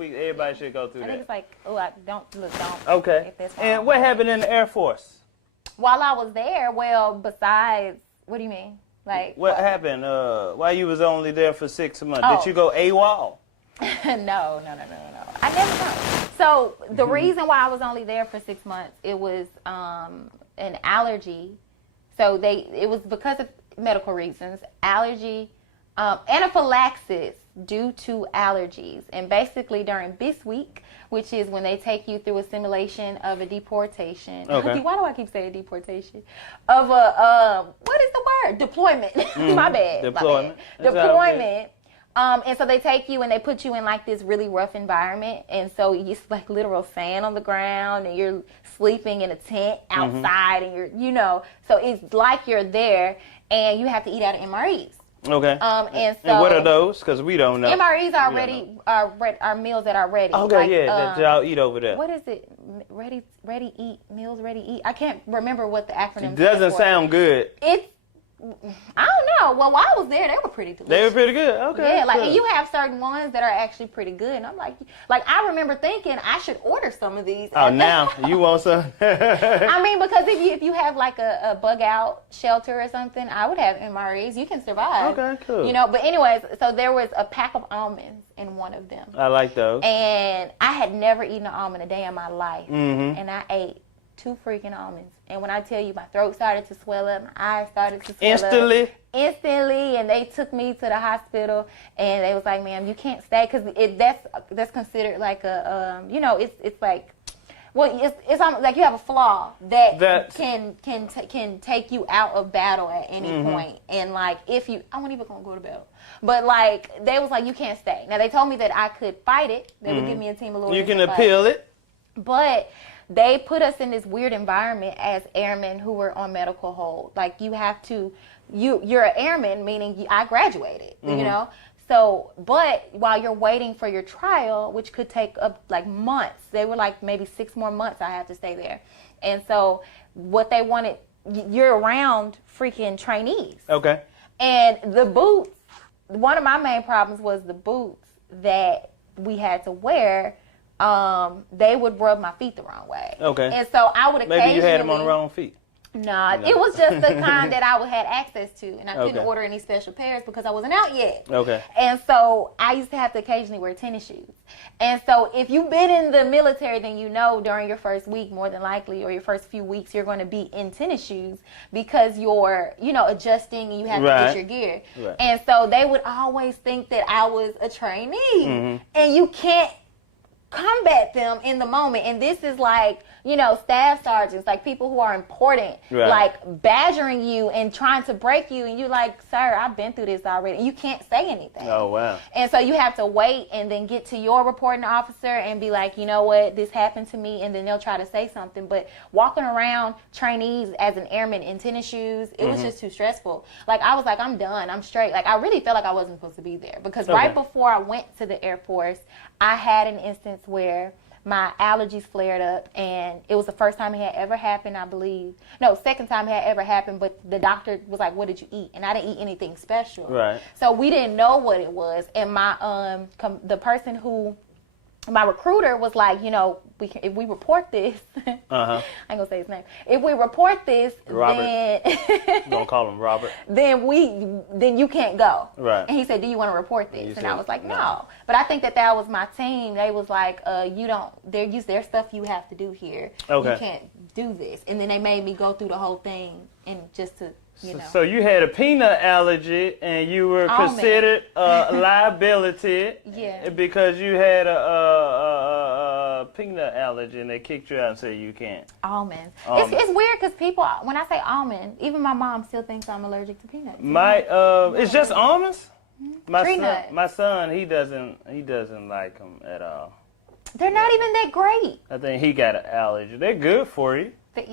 Everybody should go through I that. think it's like, don't. Okay. And what happened in the Air Force? While I was there, well, besides, what do you mean? Like what happened? Why you was only there for 6 months? Oh. Did you go AWOL? No. I never know. So the reason why I was only there for 6 months, it was an allergy. So it was because of medical reasons, allergy, anaphylaxis due to allergies. And basically during BIS week, which is when they take you through a simulation of a deportation. Okay. Why do I keep saying deportation? Of a, what is the word? Deployment. My bad. Deployment. Deployment. And so they take you and they put you in like this really rough environment. And so it's like literal sand on the ground and you're sleeping in a tent outside and so it's like you're there and you have to eat out of MREs. Okay. And what are those? Because we don't know. MREs are meals that are ready. Okay, that y'all eat over there. What is it? Ready eat, meals ready eat. I can't remember what the acronym It doesn't sound good. I don't know. Well, while I was there, they were pretty delicious. They were pretty good. Okay. Yeah, and you have certain ones that are actually pretty good. And I'm like I remember thinking I should order some of these. Oh, now you want some? I mean, because if you have like a bug out shelter or something, I would have MREs. You can survive. Okay, cool. But anyways, so there was a pack of almonds in one of them. I like those. And I had never eaten an almond a day in my life. Mm-hmm. And I ate 2 freaking almonds. And when I tell you my throat started to swell up, my eyes started to swell up. Instantly. And they took me to the hospital and they was like, ma'am, you can't stay because that's considered like a, it's like, well, it's almost like you have a flaw that can take you out of battle at any point. And like, I wasn't even going to go to battle. But like, they was like, you can't stay. Now they told me that I could fight it. They would give me a team of lawyers. You can appeal it. But they put us in this weird environment as airmen who were on medical hold. Like you have to, you're an airman, meaning I graduated, So, but while you're waiting for your trial, which could take up like months, they were like maybe 6 more months I had to stay there. And so what they wanted, you're around freaking trainees. Okay. And the boots, one of my main problems was the boots that we had to wear. They would rub my feet the wrong way. Okay. And so I would occasionally... Maybe you had them on the wrong feet. No, it was just the kind that I had access to. And I couldn't order any special pairs because I wasn't out yet. Okay. And so I used to have to occasionally wear tennis shoes. And so if you've been in the military, then during your first week, more than likely, or your first few weeks, you're going to be in tennis shoes because you're, adjusting and you have to get your gear. Right. And so they would always think that I was a trainee. Mm-hmm. And you can't combat them in the moment. And this is like, staff sergeants, like people who are important, like badgering you and trying to break you. And you're like, sir, I've been through this already. You can't say anything. Oh, wow. And so you have to wait and then get to your reporting officer and be like, you know what, this happened to me. And then they'll try to say something. But walking around trainees as an airman in tennis shoes, it was just too stressful. Like, I was like, I'm done. I'm straight. Like, I really felt like I wasn't supposed to be there. Because right before I went to the Air Force, I had an instance where my allergies flared up, and it was the first time it had ever happened, I believe. No, second time it had ever happened, but the doctor was like, what did you eat? And I didn't eat anything special. Right. So we didn't know what it was. And my my recruiter was like, if we report this, I ain't gonna say his name. If we report this, Robert. then don't call him Robert. Then you can't go. Right. And he said, do you want to report this? And I was like, no. no. But I think that was my team. They was like, there's stuff you have to do here. Okay. You can't do this. And then they made me go through the whole thing and just to. So you had a peanut allergy and you were considered a liability because you had a peanut allergy and they kicked you out and said you can't. Almonds. It's weird because people, when I say almond, even my mom still thinks I'm allergic to peanuts. It's just almonds? Mm-hmm. My son, he doesn't like them at all. They're not even that great. I think he got an allergy. They're good for you. But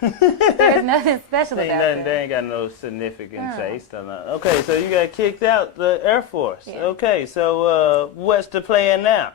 there's nothing special about them. They ain't got no significant taste. Okay, so you got kicked out the Air Force. Yeah. Okay, so what's the plan now?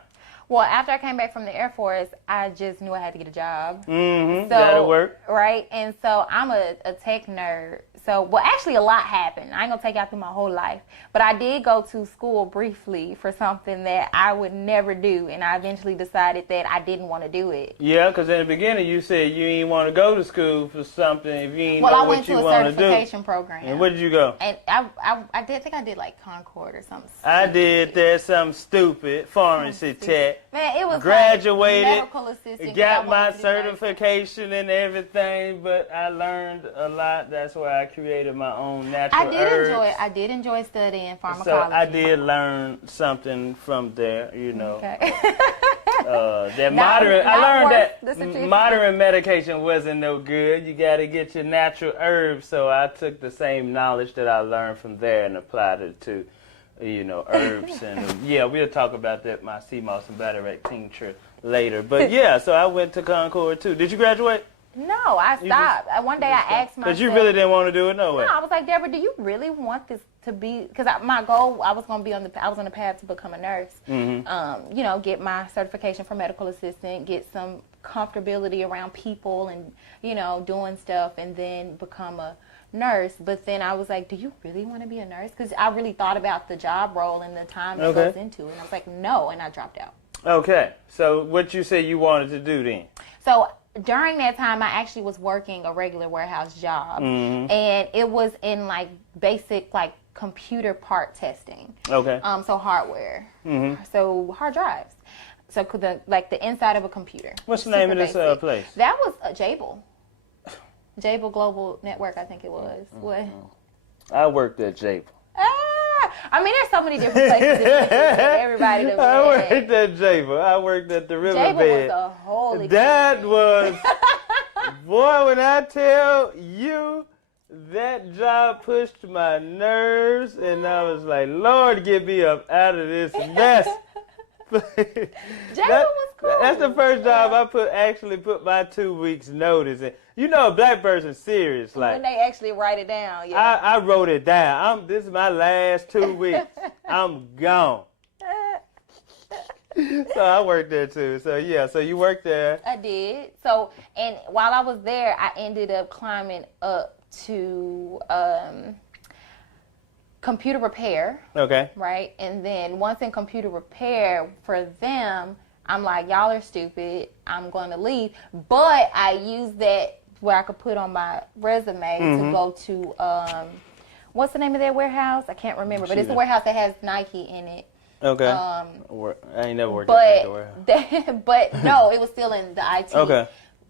Well, after I came back from the Air Force, I just knew I had to get a job. Mm-hmm. That'll work. Right? And so I'm a tech nerd. So, well, actually a lot happened. I ain't gonna take y'all through my whole life. But I did go to school briefly for something that I would never do. And I eventually decided that I didn't want to do it. Yeah, because in the beginning you said you didn't want to go to school for something if you didn't know what you want to do. Well, I went to a certification program. And where did you go? And I think I did like Concord or something. I did that, something stupid, pharmacy tech. Man, it was graduated, like medical assistant, got my certification and everything, but I learned a lot. That's why I created my own natural herbs. I did enjoy studying pharmacology. So I did learn something from there, you know. Okay. I learned that modern medication wasn't no good. You got to get your natural herbs. So I took the same knowledge that I learned from there and applied it to, you know, herbs. And yeah, we'll talk about that, my Seamoss and Bladderwack tincture later. But yeah, so I went to Concord too. Did you graduate? No, I stopped. One day I asked myself. Because you really didn't want to do it, no way. No, I was like, Debra, do you really want this to be? Because my goal, I was on the path to become a nurse. Mm-hmm. You know, get my certification for medical assistant, get some comfortability around people, and you know, doing stuff, and then become a nurse. But then I was like, do you really want to be a nurse? Because I really thought about the job role and the time that goes into it, and I was like, no, and I dropped out. Okay, so what you say you wanted to do then? So during that time, I actually was working a regular warehouse job, and it was in like basic like computer part testing. Okay. So hardware. So hard drives. So the inside of a computer. What's the name of this place? That was Jabil. Jabil Global Network, I think it was. What? I worked at Jabil. I mean, there's so many different places that everybody to I worked at Jabil. I worked at the Riverbed. Jabil was a holy That was, boy, when I tell you, that job pushed my nerves, and I was like, Lord, get me up out of this mess. Jabil was cool. That's the first job I actually put my 2 weeks notice in. You know, a black person serious. Like, when they actually write it down, yeah. I wrote it down. This is my last 2 weeks. I'm gone. So I worked there too. So yeah, so you worked there. I did. So, and while I was there, I ended up climbing up to computer repair. Okay. Right? And then once in computer repair, for them, I'm like, y'all are stupid. I'm going to leave. But I used that where I could put on my resume to go to, what's the name of that warehouse? I can't remember, but it's a warehouse that has Nike in it. Okay. I ain't never worked at the warehouse. But no, it was still in the IT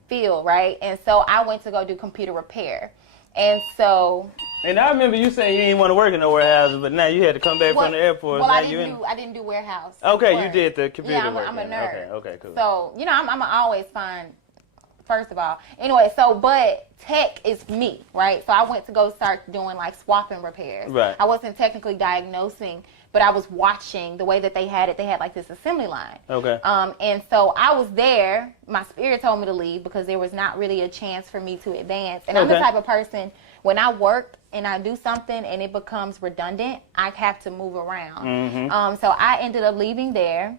field, right? And so I went to go do computer repair. And so... And I remember you saying you didn't want to work in no warehouses, but now you had to come back from the Airforce. Well, I didn't do warehouse. Okay, work. You did the computer work. I'm a nerd. Okay, cool. So, you know, I'm always find, first of all. Anyway, but tech is me, right? So I went to go start doing, like, swapping repairs. Right. I wasn't technically diagnosing, but I was watching the way that they had it. They had, like, this assembly line. Okay. And so I was there. My spirit told me to leave because there was not really a chance for me to advance. And I'm the type of person, when I work and I do something and it becomes redundant, I have to move around. So I ended up leaving there.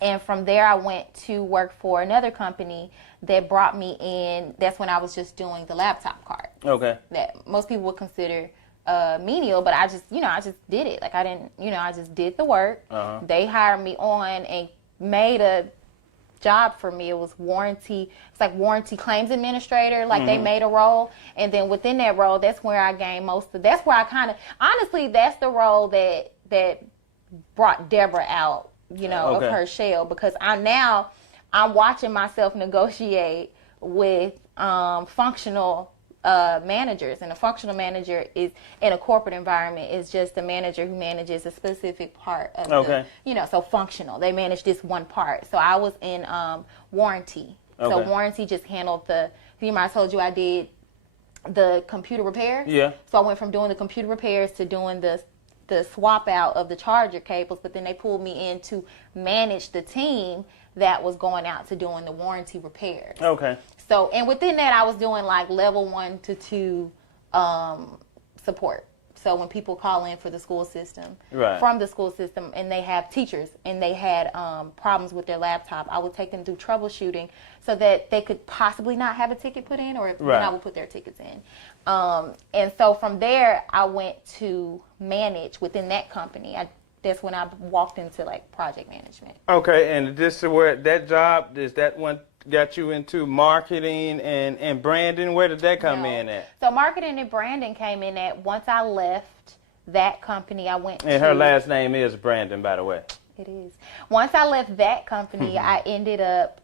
And from there, I went to work for another company that brought me in. That's when I was just doing the laptop cart. Okay. That most people would consider menial, but I just did it. Like I just did the work. They hired me on and made a job for me. It was warranty. It's like warranty claims administrator. Like they made a role, and then within that role, that's where I gained that's where I kind of, honestly, that's the role that brought Debra out, of her shell, because I'm watching myself negotiate with functional managers, and a functional manager is in a corporate environment is just a manager who manages a specific part of so functional. They manage this one part. So I was in warranty. So warranty just handled remember I told you I did the computer repairs? Yeah. So I went from doing the computer repairs to doing the swap out of the charger cables, but then they pulled me in to manage the team that was going out to doing the warranty repairs. Okay. So, and within that, I was doing like level 1 to 2 support. So when people call in for the school system, right. from the school system, and they have teachers and they had problems with their laptop, I would take them through troubleshooting so that they could possibly not have a ticket put in, or then I would put their tickets in. And so from there, I went to manage within that company. That's when I walked into like project management. Okay, and this is where that job, is that one got you into marketing and branding? Where did that come in at? So marketing and branding came in at, once I left that company, I went to... And her last name is Brandon, by the way. It is. Once I left that company, I ended up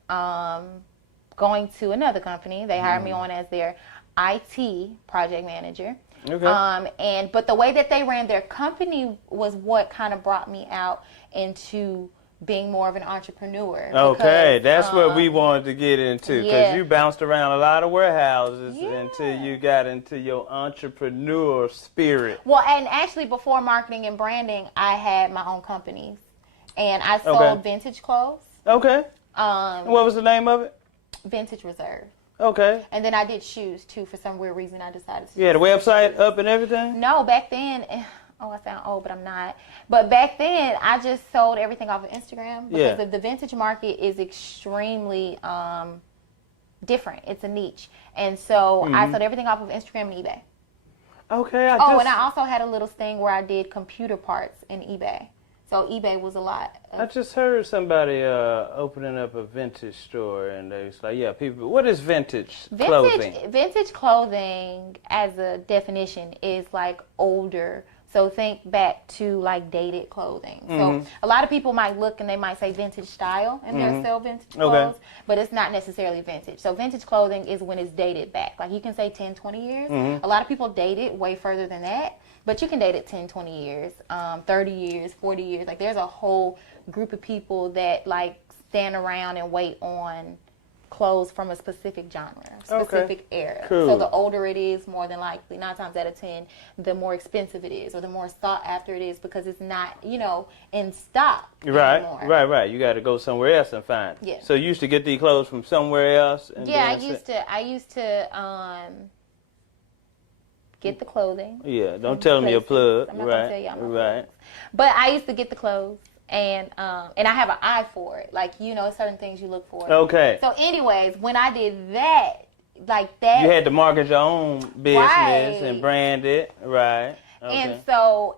going to another company. They hired me on as their IT project manager. Okay. But the way that they ran their company was what kind of brought me out into being more of an entrepreneur. Okay, that's what we wanted to get into, because you bounced around a lot of warehouses until you got into your entrepreneur spirit. Well, and actually before marketing and branding, I had my own companies, and I sold vintage clothes. Okay. What was the name of it? Vintage Reserve. Okay. And then I did shoes too. For some weird reason, I decided to. You had a website up and everything? No, back then. Oh, I sound old, but I'm not. But back then, I just sold everything off of Instagram, because the vintage market is extremely different. It's a niche. And so I sold everything off of Instagram and eBay. Okay. And I also had a little thing where I did computer parts in eBay. So eBay was a lot. I just heard somebody opening up a vintage store, and they was like, people, what is vintage clothing? Vintage clothing, as a definition, is like older. So think back to like dated clothing. So a lot of people might look and they might say vintage style and they'll sell vintage clothes, but it's not necessarily vintage. So vintage clothing is when it's dated back. Like you can say 10, 20 years. A lot of people date it way further than that, but you can date it 10, 20 years, 30 years, 40 years. Like there's a whole group of people that like stand around and wait on clothes from a specific genre, specific era. Cool. So the older it is, more than likely, 9 times out of 10, the more expensive it is, or the more sought after it is, because it's not, in stock anymore. Right. You got to go somewhere else and find it. Yeah. So you used to get these clothes from somewhere else? And I used to get the clothing. Yeah, don't tell them your plug. I'm not going to tell y'all my plugs. But I used to get the clothes. And I have an eye for it. Like, certain things you look for. Okay. So anyways, when I did that, like that. You had to market your own business and brand it. Right. Okay.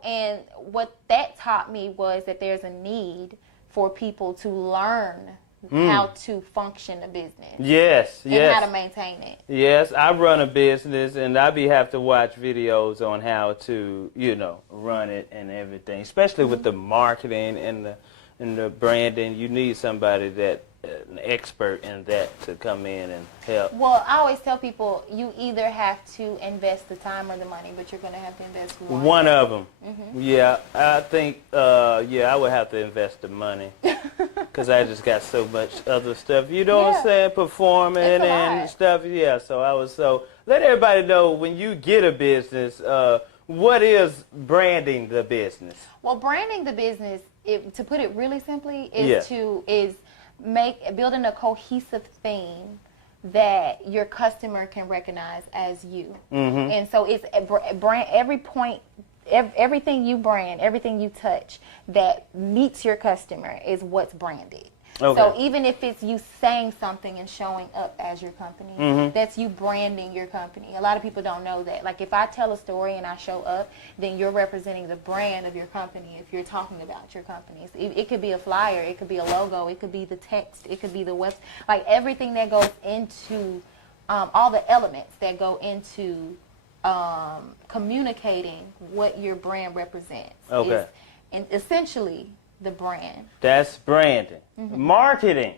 And what that taught me was that there's a need for people to learn how to function a business. Yes. And how to maintain it. Yes, I run a business, and I have to watch videos on how to, run it and everything. Especially with the marketing and the branding, you need somebody that an expert in that to come in and help. Well, I always tell people you either have to invest the time or the money, but you're going to have to invest one. One of them. Yeah, I think, I would have to invest the money because I just got so much other stuff. You know what I'm saying? Performing and stuff. Yeah, so let everybody know when you get a business, what is branding the business? Well, branding the business, to put it really simply, is building a cohesive theme that your customer can recognize as you. And so it's brand, everything you brand, everything you touch that meets your customer is what's branded. Okay. So even if it's you saying something and showing up as your company, that's you branding your company. A lot of people don't know that. Like if I tell a story and I show up, then you're representing the brand of your company if you're talking about your company. It could be a flyer, it could be a logo, it could be the text, it could be the website. Like everything that goes into, all the elements that go into communicating what your brand represents. Okay. And essentially the brand. That's branding. Marketing.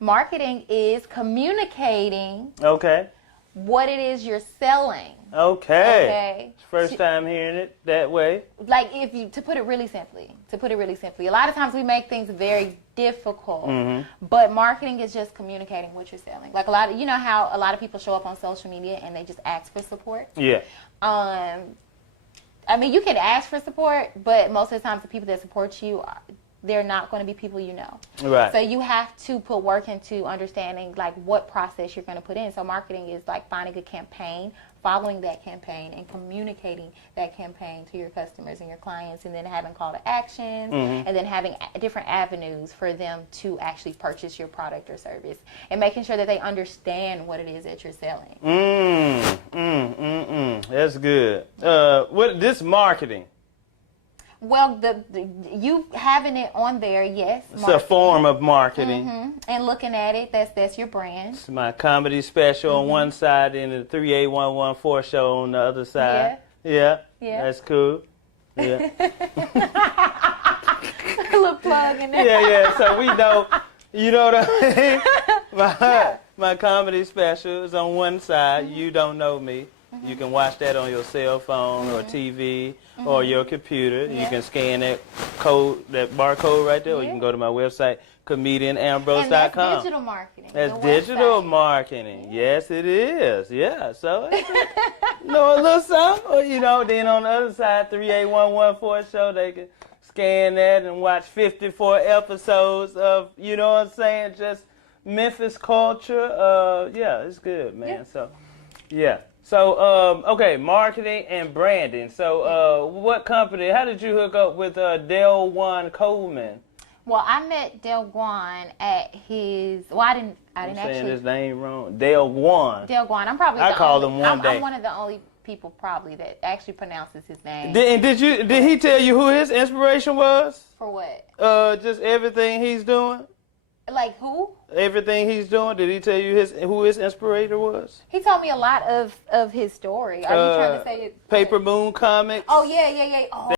Marketing is communicating what it is you're selling. Okay. First time hearing it that way. Like to put it really simply, a lot of times we make things very difficult, but marketing is just communicating what you're selling. Like how a lot of people show up on social media and they just ask for support? Yeah. I mean, you can ask for support, but most of the times the people that support you they're not going to be people you know. Right. So you have to put work into understanding like what process you're going to put in. So marketing is like finding a campaign, following that campaign, and communicating that campaign to your customers and your clients, and then having call to actions, and then having different avenues for them to actually purchase your product or service, and making sure that they understand what it is that you're selling. That's good. What this marketing? Well, you having it on there, yes. It's a form of marketing. And looking at it, that's your brand. It's my comedy special on one side and the 38114 show on the other side. Yeah. That's cool. Yeah. A little plug in there. Yeah. So we know, you know what I mean? My comedy special is on one side. You don't know me. You can watch that on your cell phone or TV or your computer. You can scan that code, that barcode right there, or you can go to my website, comedianambrose.com. And that's digital marketing. That's digital marketing. Yes, it is. Yeah. So, a little something. Or, then on the other side, 38114 show, they can scan that and watch 54 episodes of, you know what I'm saying, just Memphis culture. Yeah, it's good, man. Yeah. So, yeah. So, okay, marketing and branding. So, what company, how did you hook up with Delwan Coleman? Well, I met Delwan at his, I didn't actually. I'm saying his name wrong. Delwan. I'm probably I called him one day. I'm one of the only people probably that actually pronounces his name. Did he tell you who his inspiration was? For what? Just everything he's doing? Like who? Everything he's doing. Did he tell you who his inspirator was? He told me a lot of his story. Are you trying to say it? Paper Moon Comics. Oh yeah. Oh.